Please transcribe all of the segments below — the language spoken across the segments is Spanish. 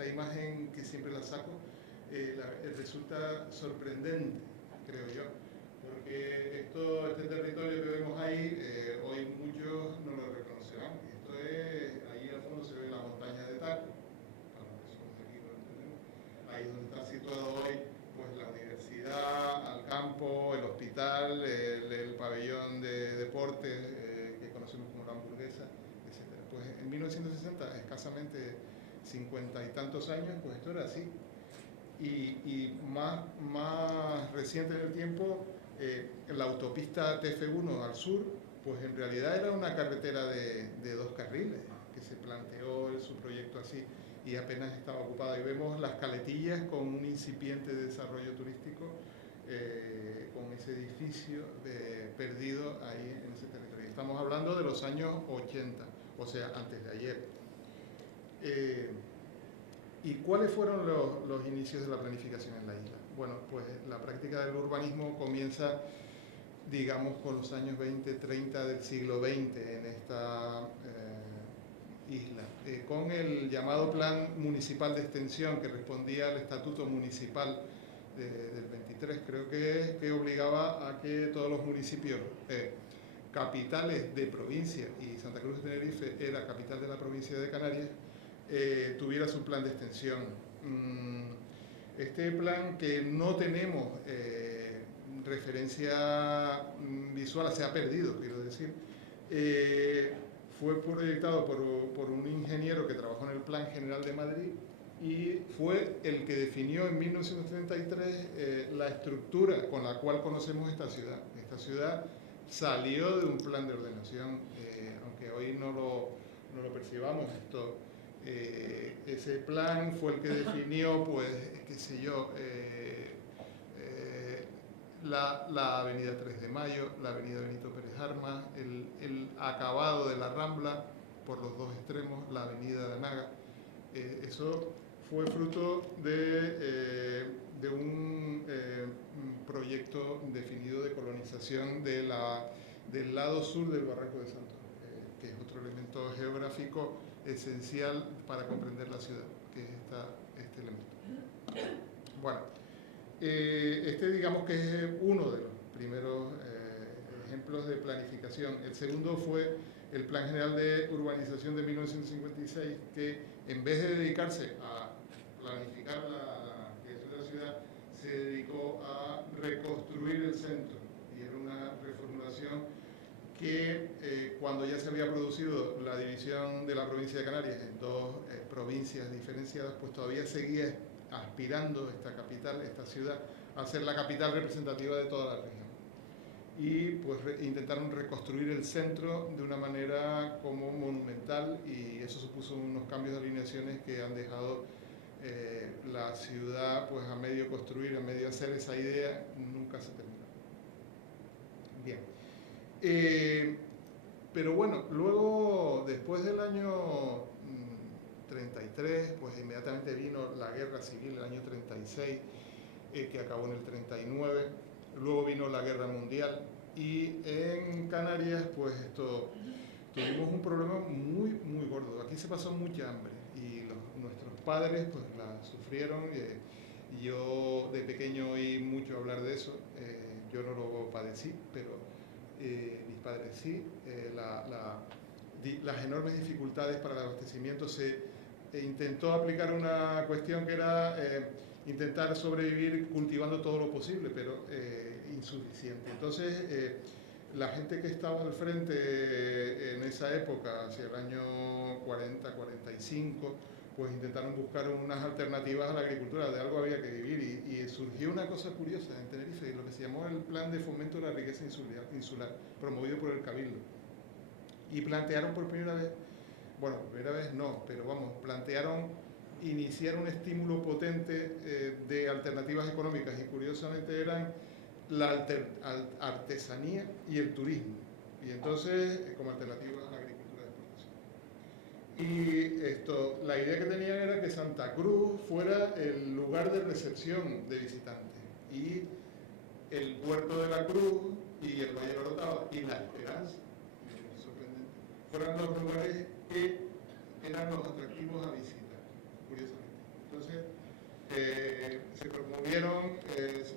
esta imagen que siempre la saco resulta sorprendente, creo yo, porque este territorio que vemos ahí, hoy muchos no lo reconocerán. Esto es, ahí al fondo se ve la montaña de Taco, para los que somos de aquí lo entendemos. Ahí es donde está situado hoy pues la universidad, el campo, el hospital, el pabellón de deportes que conocemos como la Hamburguesa, etc. Pues en 1960, escasamente 50 y tantos años, pues esto era así. Y más reciente en el tiempo, la autopista TF1 al sur, pues en realidad era una carretera de 2 carriles, que se planteó su proyecto así y apenas estaba ocupada. Y vemos las Caletillas con un incipiente desarrollo turístico, con ese edificio perdido ahí en ese territorio. Estamos hablando de los años 80, o sea, antes de ayer. ¿Y cuáles fueron los inicios de la planificación en la isla? Bueno, pues la práctica del urbanismo comienza, digamos, con los años 20, 30 del siglo XX en esta isla, con el llamado Plan Municipal de Extensión, que respondía al Estatuto Municipal del 23, creo que obligaba a que todos los municipios capitales de provincia, y Santa Cruz de Tenerife era capital de la provincia de Canarias, tuviera su plan de extensión. Este plan, que no tenemos referencia visual, se ha perdido, quiero decir, fue proyectado por un ingeniero que trabajó en el Plan General de Madrid y fue el que definió en 1933 la estructura con la cual conocemos esta ciudad. Esta ciudad salió de un plan de ordenación, aunque hoy no lo percibamos. Ese plan fue el que definió, pues, qué sé yo, la avenida 3 de Mayo, la avenida Benito Pérez Armas, el acabado de la Rambla por los dos extremos, la avenida de Anaga. Eso fue fruto de un proyecto definido de colonización del lado sur del Barranco de Santos, que es otro elemento geográfico esencial para comprender la ciudad, que es este elemento. Bueno, digamos que es uno de los primeros ejemplos de planificación. El segundo fue el Plan General de Urbanización de 1956, que en vez de dedicarse a planificar la creación de la ciudad, se dedicó a reconstruir el centro, y era una reformulación que cuando ya se había producido la división de la provincia de Canarias en dos provincias diferenciadas, pues todavía seguía aspirando esta capital, esta ciudad, a ser la capital representativa de toda la región. Y pues intentaron reconstruir el centro de una manera como monumental, y eso supuso unos cambios de alineaciones que han dejado la ciudad pues a medio construir, a medio hacer. Esa idea nunca se terminó. Bien. Pero bueno, luego, después del año 33, pues inmediatamente vino la guerra civil, el año 36, que acabó en el 39. Luego vino la guerra mundial, y en Canarias pues tuvimos un problema muy, muy gordo. Aquí se pasó mucha hambre y nuestros padres pues la sufrieron. Yo de pequeño oí mucho hablar de eso. Yo no lo padecí, pero mis padres sí. Las enormes dificultades para el abastecimiento. Se intentó aplicar una cuestión que era intentar sobrevivir cultivando todo lo posible, pero insuficiente. Entonces, la gente que estaba al frente en esa época, hacia el año 40, 45, pues intentaron buscar unas alternativas a la agricultura. De algo había que vivir, y surgió una cosa curiosa en Tenerife, lo que se llamó el Plan de Fomento de la Riqueza Insular, promovido por el Cabildo. Y plantearon por primera vez, bueno, primera vez no, pero vamos, plantearon iniciar un estímulo potente de alternativas económicas, y curiosamente eran la artesanía y el turismo, y entonces como alternativa a la agricultura de exportación. Y la idea que tenían era que Santa Cruz fuera el lugar de recepción de visitantes, y el Puerto de la Cruz y el Valle de Orotava y La Esperanza, fueran los lugares que eran los atractivos a visitar, curiosamente. se promovieron,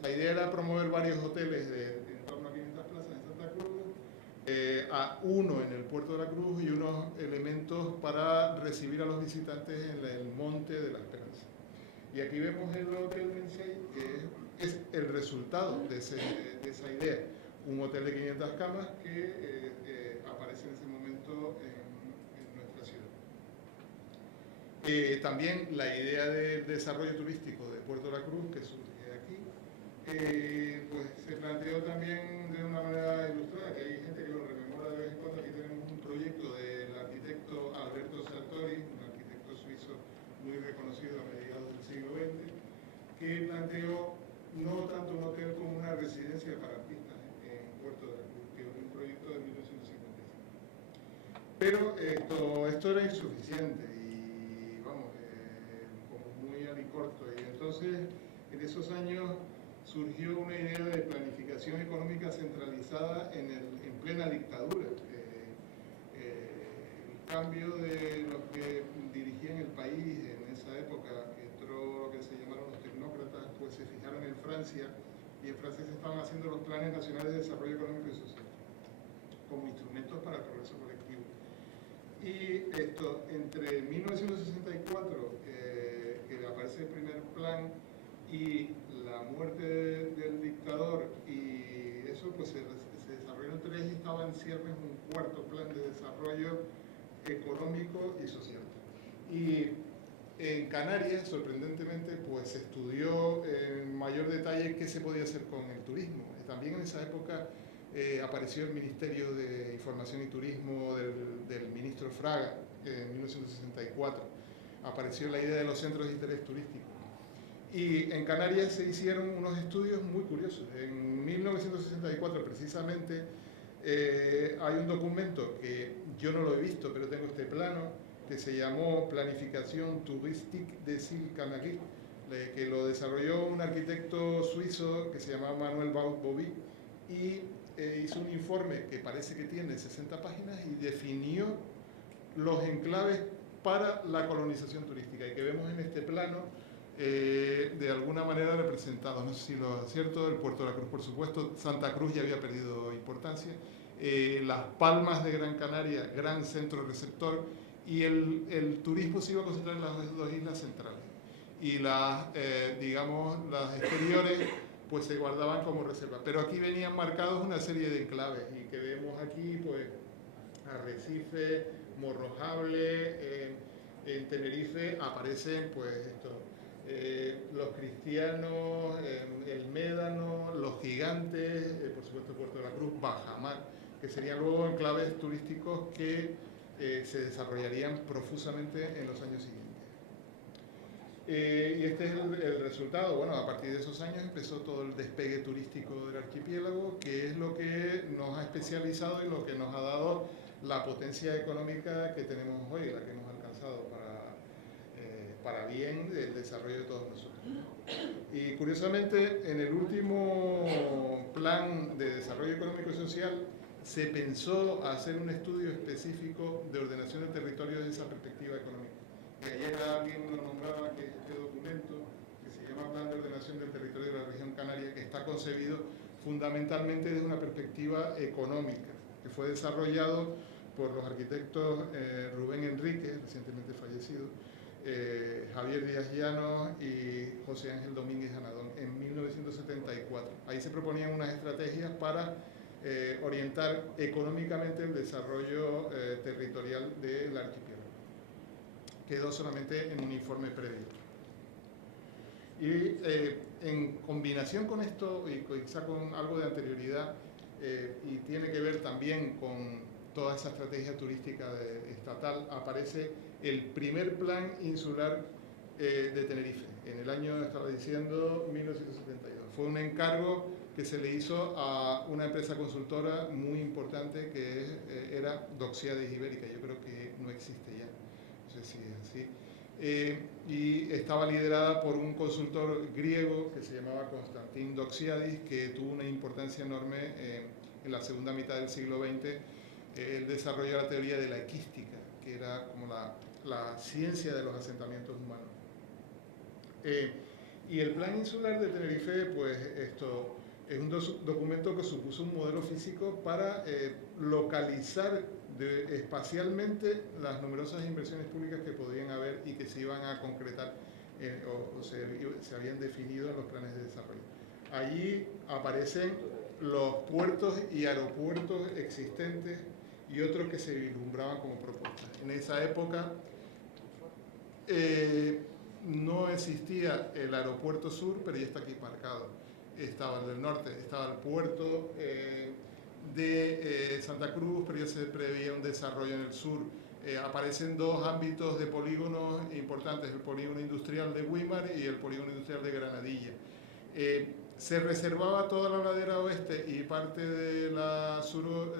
la idea era promover varios hoteles de en torno a 500 plazas en Santa Cruz, a uno en el Puerto de la Cruz y unos elementos para recibir a los visitantes en el Monte de la Esperanza. Y aquí vemos el Hotel Mensei, que es el resultado de esa idea. Un hotel de 500 camas que aparece en ese momento en nuestra ciudad. También la idea del desarrollo turístico de Puerto de la Cruz, que surge aquí, pues se planteó también de una manera ilustrada, que hay gente que lo rememora de vez en cuando. Aquí tenemos un proyecto del arquitecto Alberto Sartori, un arquitecto suizo muy reconocido a mediados del siglo XX, que planteó no tanto un hotel como una residencia para artistas en Puerto de la Cruz, que es un proyecto de 1955. Pero esto era insuficiente y, vamos, como muy alicorto. Y entonces, en esos años surgió una idea de planificación económica centralizada en plena dictadura. El cambio de los que dirigían el país en esa época, entró lo que se llamaron los tecnócratas, pues se fijaron en Francia, y en Francia se estaban haciendo los planes nacionales de desarrollo económico y social como instrumentos para el progreso colectivo. Y esto, entre 1964, que aparece el primer plan, y la muerte del dictador, y eso, pues se desarrolló tres, y estaba en ciernes un cuarto plan de desarrollo económico y social. Y en Canarias, sorprendentemente, pues se estudió en mayor detalle qué se podía hacer con el turismo. También en esa época apareció el Ministerio de Información y Turismo del ministro Fraga en 1964. Apareció la idea de los centros de interés turístico. Y en Canarias se hicieron unos estudios muy curiosos. En 1964, precisamente, hay un documento que yo no lo he visto, pero tengo este plano, que se llamó Planificación Touristique des Îles Canaries, que lo desarrolló un arquitecto suizo que se llamaba Manuel Baud-Bovy, y hizo un informe que parece que tiene 60 páginas y definió los enclaves para la colonización turística, y que vemos en este plano de alguna manera representados. No sé si lo es cierto, el Puerto de la Cruz, por supuesto. Santa Cruz ya había perdido importancia. Las Palmas de Gran Canaria, gran centro receptor, y el turismo se iba a concentrar en las dos islas centrales. Y digamos, las exteriores pues se guardaban como reserva. Pero aquí venían marcados una serie de enclaves, y que vemos aquí, pues, Arrecife, Morrojable, en Tenerife aparecen, pues, los cristianos, el Médano, los Gigantes, por supuesto Puerto de la Cruz, Bajamar, que serían luego enclaves turísticos que se desarrollarían profusamente en los años siguientes. Y este es el resultado. Bueno, a partir de esos años empezó todo el despegue turístico del archipiélago, que es lo que nos ha especializado y lo que nos ha dado la potencia económica que tenemos hoy, la que hemos alcanzado para bien del desarrollo de todos nosotros. Y curiosamente, en el último plan de desarrollo económico y social se pensó hacer un estudio específico de ordenación del territorio desde esa perspectiva económica. Que ayer alguien lo nombraba, que es este documento que se llama Plan de Ordenación del Territorio de la Región Canaria, que está concebido fundamentalmente desde una perspectiva económica, que fue desarrollado por los arquitectos Rubén Enrique, recientemente fallecido, Javier Díaz Llanos y José Ángel Domínguez Anadón en 1974. Ahí se proponían unas estrategias para orientar económicamente el desarrollo territorial del archipiélago. Quedó solamente en un informe previo. Y en combinación con esto, y quizá con algo de anterioridad, y tiene que ver también con toda esa estrategia turística estatal, aparece el primer plan insular de Tenerife, en el año, estaba diciendo, 1972. Fue un encargo que se le hizo a una empresa consultora muy importante que era Doxiadis Ibérica. Yo creo que no existe ya, no sé si es así. Y estaba liderada por un consultor griego que se llamaba Constantin Doxiadis, que tuvo una importancia enorme en la segunda mitad del siglo XX. Él desarrolló la teoría de la equística, que era como la ciencia de los asentamientos humanos. Y el Plan Insular de Tenerife, pues esto es un documento que supuso un modelo físico para localizar espacialmente las numerosas inversiones públicas que podían haber y que se iban a concretar o se habían definido en los planes de desarrollo. Allí aparecen los puertos y aeropuertos existentes y otros que se vislumbraban como propuestas. En esa época no existía el aeropuerto sur, pero ya está aquí marcado. Estaba el del norte, estaba el puerto de Santa Cruz, pero ya se preveía un desarrollo en el sur. Aparecen dos ámbitos de polígonos importantes, el polígono industrial de Güímar y el polígono industrial de Granadilla. Se reservaba toda la ladera oeste y parte de la sur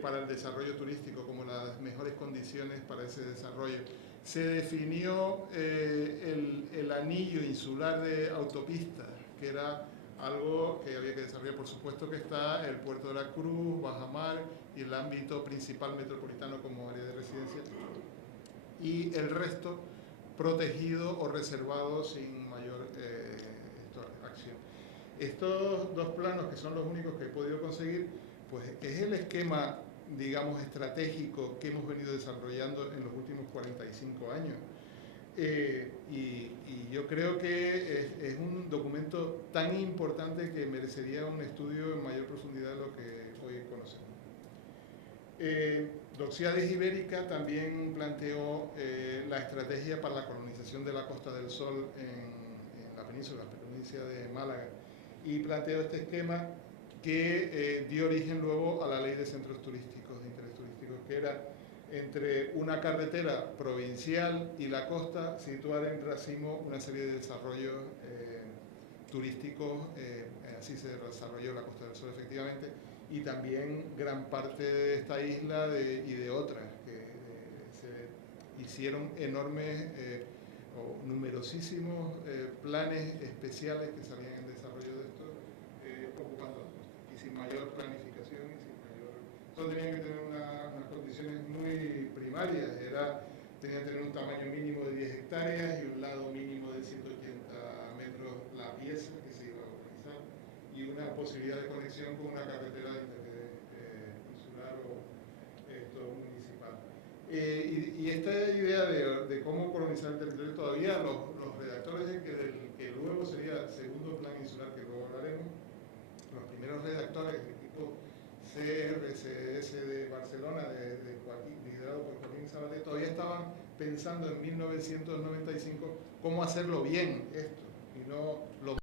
para el desarrollo turístico, como las mejores condiciones para ese desarrollo. Se definió el anillo insular de autopistas, que era algo que había que desarrollar. Por supuesto que está el Puerto de la Cruz, Bajamar y el ámbito principal metropolitano como área de residencia, y el resto protegido o reservado sin mayor acción. Estos dos planos, que son los únicos que he podido conseguir, pues es el esquema, digamos, estratégico que hemos venido desarrollando en los últimos 45 años. Y yo creo que es un documento tan importante que merecería un estudio en mayor profundidad de lo que hoy conocemos. Doxiades Ibérica también planteó la estrategia para la colonización de la Costa del Sol en la península, la provincia de Málaga, y planteó este esquema que dio origen luego a la Ley de Centros Turísticos, de Interés Turístico, que era entre una carretera provincial y la costa, situar en racimo una serie de desarrollos turísticos. Así se desarrolló la Costa del Sol, efectivamente, y también gran parte de esta isla y de otras, que se hicieron enormes o numerosísimos planes especiales que salían en desarrollo de esto, ocupando la costa, y sin mayor planificación y sin mayor... Solo tenían que tener unas condiciones muy primarias. Tenía que tener un tamaño mínimo de 10 hectáreas y un lado mínimo de 180 metros la pieza que se iba a urbanizar, y una posibilidad de conexión con una carretera de interés insular o municipal. Y esta idea de cómo colonizar el territorio, todavía los redactores del que luego sería el segundo plan insular, que luego hablaremos, los primeros redactores del equipo CRCS de Barcelona, liderado por Joaquín Sabaté, todavía estaban pensando en 1995 cómo hacerlo bien esto, y no lo